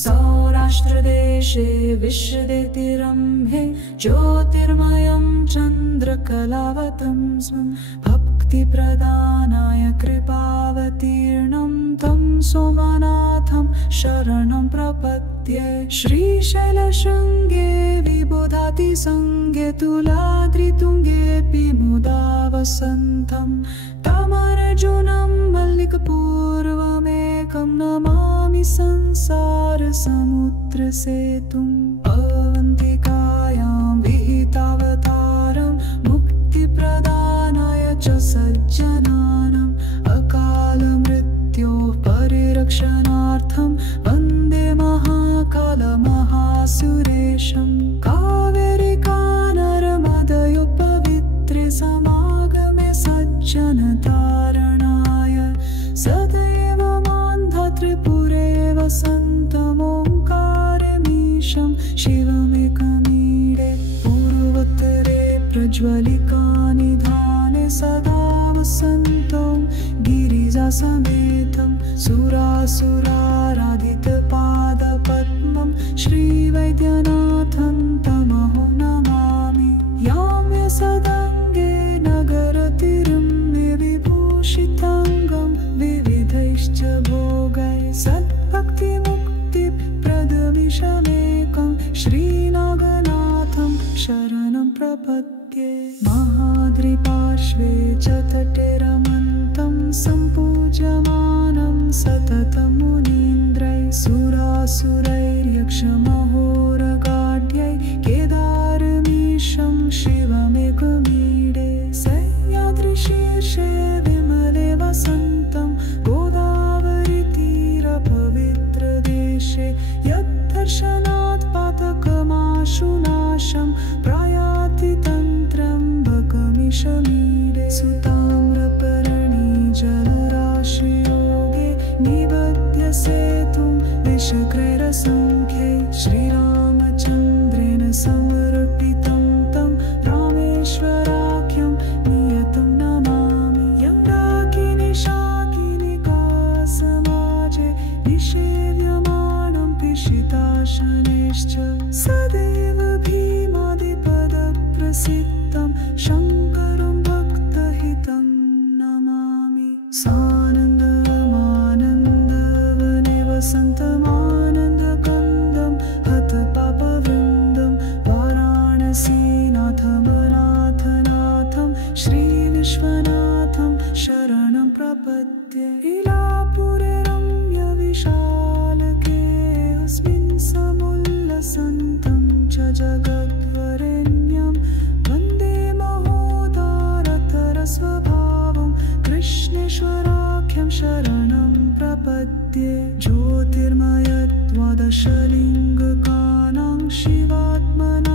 सौराष्ट्रदेशे विश्वदेतिरम्भे ज्योतिर्मयं चन्द्रकलावतं स्वं भक्तिप्रदानाय कृपावतीर्णं तं सोमनाथं शरणं प्रपद्ये। श्रीशैलशृङ्गे विबुधातिसङ्गे तुलाद्रितुङ्गेऽपि मुदा वसन्तं तमर्जुनं मल्लिकपूर्वमेकं नमामि संसारसमुद्रसेतुम्। अवन्तिकायां विहितावतारं मुक्तिप्रदानाय च सज्जनानाम् अकालमृत्योः परिरक्षणार्थं वन्दे महाकालमहासुरेशं। कावेरिकानर्मदयोः पवित्रे समागमे सज्जनतारणाय सदैव मान्धात्रिपुरे वसन्तमोङ्कारमीशं शिवमेकमीडे। पूर्वोत्तरे प्रज्वलिकानिधाने सदा वसन्तं गिरिजासमेतं सुरासुराराधितपादपद्मं श्रीवैद्यनाथं तमहो नमामि। याम्य सदङ्गे नगरतिरम्ये विभूषिताङ्गं विविधैश्च भोगैः सद्भक्तिमुक्तिप्रदमिषमेकं श्रीनागनाथं शरणं प्रपद्ये। महाद्रिपार्श्वे च तटे रमन्तं सम्पूज्यमानं सततं मुनीन्द्रैः सुरासुरैर्यक्षमहोरगाढ्यैः केदारमीशं शिवमेकमीडे। सह्याद्रिशीर्षे विमले वसन्तं गोदावरीतीरपवित्रदेशे यद्दर्शनात् पातकमाशुनाशं प्रयाति तन्त्रम्बकमिषमीडे। सुताम्रपर्णी जलराशियोगे निबध्य सेतुं विषक्रैरसङ्ख्ये श्रीरामचन्द्रेण समर्पितं तं रामेश्वराख्यं नियतं नमामि। यं डाकिनी शाकिनिकासमाजे निषेव्यमाणं पिशिताशनैश्च सदैव भीमादिपदप्रसिद्धं शङ्करं भक्तहितं नमामि। सानन्दमानन्दवने वसन्तमानन्दकन्दं हतपापवृन्दं वाराणसीनाथमनाथनाथं श्रीविश्वनाथं शरणं प्रपद्ये। इलापुरे रम्यविशालके अस्मिन् समुल्लसन्तं च जगद्वरेण्यं वन्दे महोदारतरस्वभावं कृष्णेश्वराख्यं शरणं प्रपद्ये। ज्योतिर्मयत्वादशलिङ्गकानां शिवात्मना